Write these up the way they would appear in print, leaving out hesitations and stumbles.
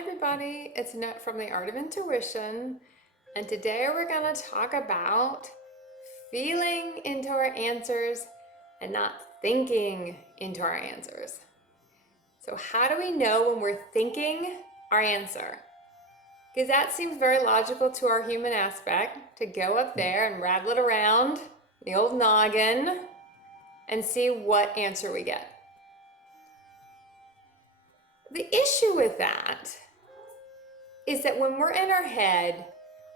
everybody, it's Annette from The Art of Intuition, and today we're going to talk about feeling into our answers and not thinking into our answers. So how do we know when we're thinking our answer? Because that seems very logical to our human aspect, to go up there and rattle it around the old noggin and see what answer we get. The issue with that is that when we're in our head,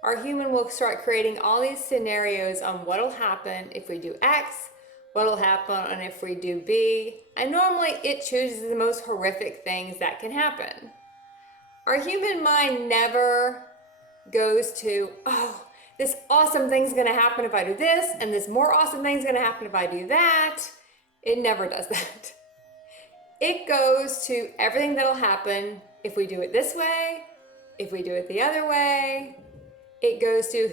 our human will start creating all these scenarios on what'll happen if we do X, what'll happen if we do B, and normally it chooses the most horrific things that can happen. Our human mind never goes to, oh, this awesome thing's gonna happen if I do this, and this more awesome thing's gonna happen if I do that. It never does that. It goes to everything that'll happen if we do it this way, if we do it the other way. It goes to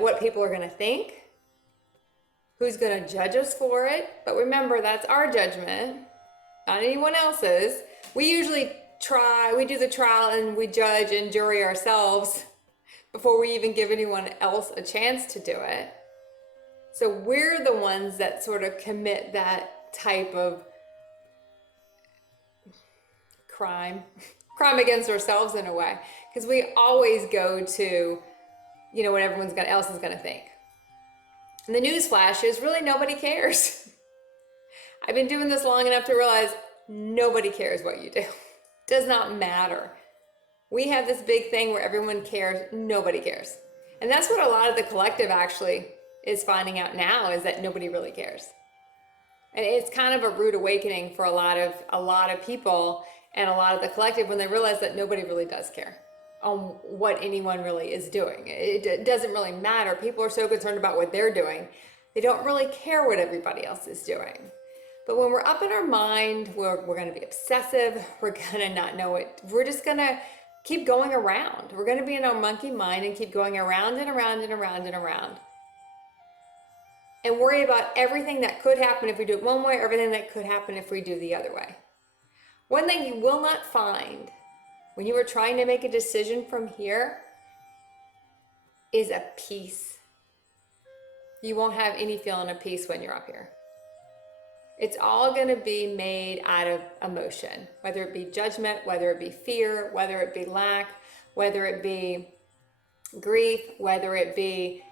what people are gonna think, who's gonna judge us for it. But remember, that's our judgment, not anyone else's. We usually we do the trial and we judge and jury ourselves before we even give anyone else a chance to do it. So we're the ones that sort of commit that type of crime against ourselves in a way, because we always go to, what everyone else is going to think. And the news flash is really nobody cares. I've been doing this long enough to realize nobody cares what you do. It does not matter. We have this big thing where everyone cares, nobody cares. And that's what a lot of the collective actually is finding out now, is that nobody really cares. And it's kind of a rude awakening for a lot of people and a lot of the collective when they realize that nobody really does care on what anyone really is doing. It doesn't really matter. People are so concerned about what they're doing. They don't really care what everybody else is doing. But when we're up in our mind, we're going to be obsessive. We're going to not know it. We're just going to keep going around. We're going to be in our monkey mind and keep going around and around and around and around. And worry about everything that could happen if we do it one way, everything that could happen if we do the other way. One thing you will not find when you are trying to make a decision from here is a peace. You won't have any feeling of peace when you're up here. It's all going to be made out of emotion, whether it be judgment, whether it be fear, whether it be lack, whether it be grief, whether it be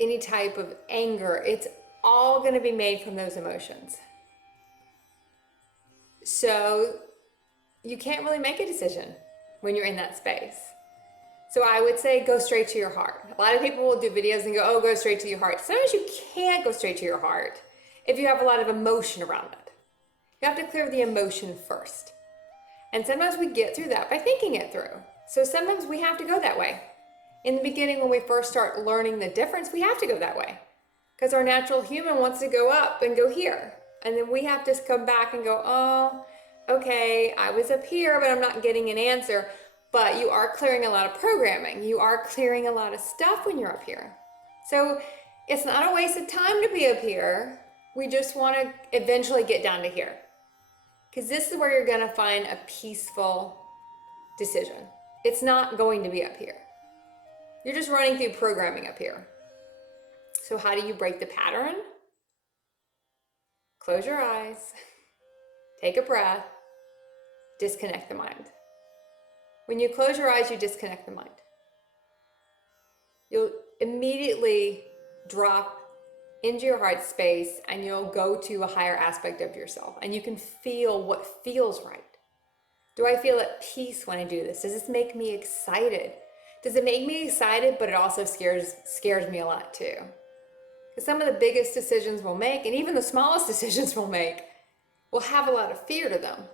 any type of anger. It's all going to be made from those emotions. So you can't really make a decision when you're in that space. So I would say go straight to your heart. A lot of people will do videos and go, oh, go straight to your heart. Sometimes you can't go straight to your heart if you have a lot of emotion around it. You have to clear the emotion first. And sometimes we get through that by thinking it through. So sometimes we have to go that way. In the beginning, when we first start learning the difference, we have to go that way because our natural human wants to go up and go here. And then we have to come back and go, oh, okay, I was up here, but I'm not getting an answer. But you are clearing a lot of programming. You are clearing a lot of stuff when you're up here. So it's not a waste of time to be up here. We just want to eventually get down to here, because this is where you're going to find a peaceful decision. It's not going to be up here. You're just running through programming up here. So how do you break the pattern? Close your eyes, take a breath, disconnect the mind. When you close your eyes, you disconnect the mind. You'll immediately drop into your heart space and you'll go to a higher aspect of yourself and you can feel what feels right. Do I feel at peace when I do this? Does this make me excited? Does it make me excited, but it also scares me a lot too? Because some of the biggest decisions we'll make, and even the smallest decisions we'll make, will have a lot of fear to them.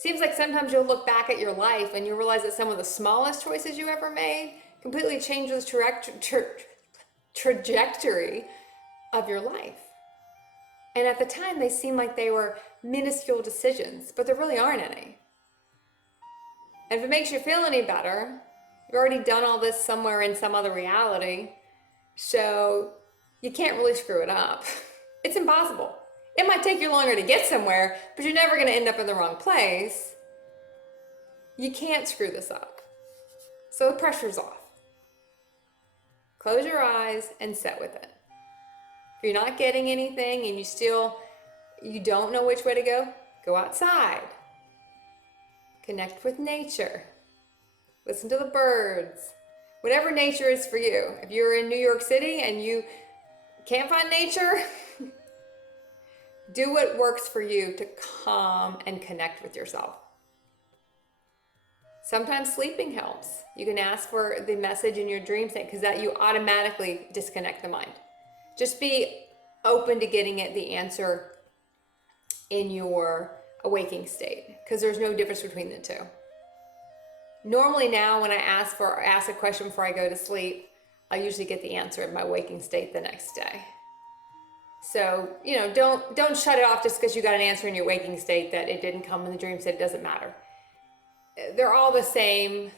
Seems like sometimes you'll look back at your life and you realize that some of the smallest choices you ever made completely change the trajectory of your life. And at the time, they seem like they were minuscule decisions, but there really aren't any. And if it makes you feel any better, you've already done all this somewhere in some other reality, so you can't really screw it up. It's impossible. It might take you longer to get somewhere, but you're never going to end up in the wrong place. You can't screw this up. So the pressure's off. Close your eyes and sit with it. If you're not getting anything and you don't know which way to go outside. Connect with nature. Listen to the birds. Whatever nature is for you. If you're in New York City and you can't find nature, do what works for you to calm and connect with yourself. Sometimes sleeping helps. You can ask for the message in your dream state because that you automatically disconnect the mind. Just be open to getting the answer in your awaking state because there's no difference between the two. Normally now when I ask a question before I go to sleep, I usually get the answer in my waking state the next day. So, don't shut it off just because you got an answer in your waking state that it didn't come in the dream state. It doesn't matter. They're all the same.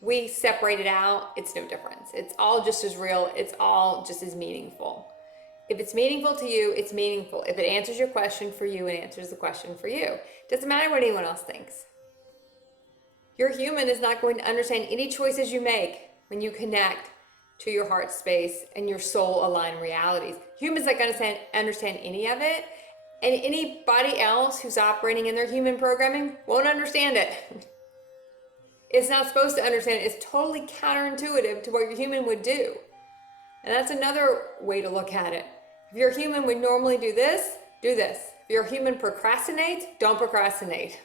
We separate it out. It's no difference. It's all just as real. It's all just as meaningful. If it's meaningful to you, it's meaningful. If it answers your question for you, it answers the question for you. It doesn't matter what anyone else thinks. Your human is not going to understand any choices you make when you connect to your heart space and your soul aligned realities. Humans not going to understand any of it, and anybody else who's operating in their human programming won't understand it. It's not supposed to understand it. It's totally counterintuitive to what your human would do. And that's another way to look at it. If your human would normally do this, do this. If your human procrastinates, don't procrastinate.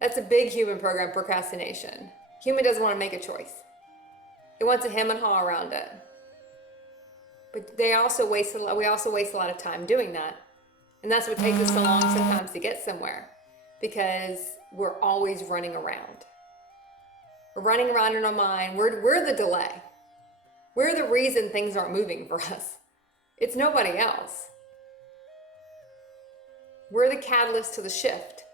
That's a big human program, procrastination. Human doesn't want to make a choice. It wants a hem and haw around it. But we also waste a lot of time doing that. And that's what takes us so long sometimes to get somewhere. Because we're always running around. We're running around in our mind. We're the delay. We're the reason things aren't moving for us. It's nobody else. We're the catalyst to the shift.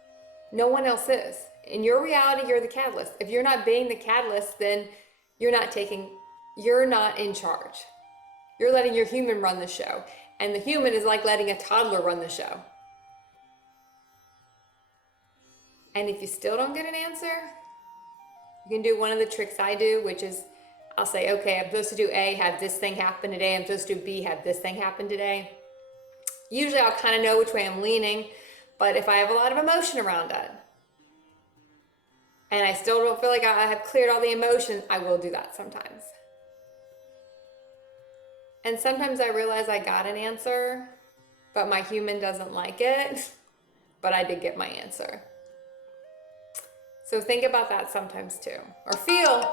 No one else is. In your reality, you're the catalyst. If you're not being the catalyst, then you're not in charge. You're letting your human run the show. And the human is like letting a toddler run the show. And if you still don't get an answer, you can do one of the tricks I do, which is I'll say, okay, I'm supposed to do A, have this thing happen today. I'm supposed to do B, have this thing happen today. Usually I'll kind of know which way I'm leaning, but if I have a lot of emotion around it, and I still don't feel like I have cleared all the emotions, I will do that sometimes. And sometimes I realize I got an answer, but my human doesn't like it, but I did get my answer. So think about that sometimes too. Or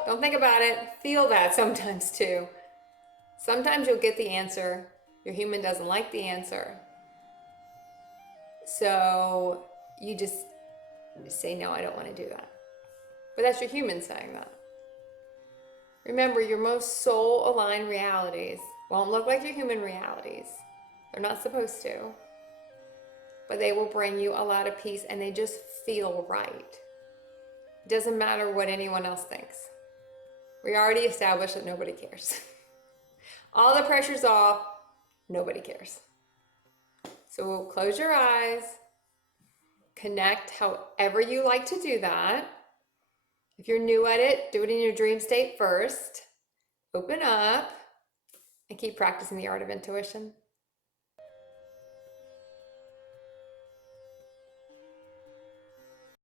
don't think about it, feel that sometimes too. Sometimes you'll get the answer, your human doesn't like the answer. So you just say, no, I don't want to do that. But that's your human saying that. Remember, your most soul-aligned realities won't look like your human realities. They're not supposed to. But they will bring you a lot of peace and they just feel right. It doesn't matter what anyone else thinks. We already established that nobody cares. All the pressure's off, nobody cares. So we'll close your eyes, connect however you like to do that. If you're new at it, do it in your dream state first. Open up and keep practicing the art of intuition.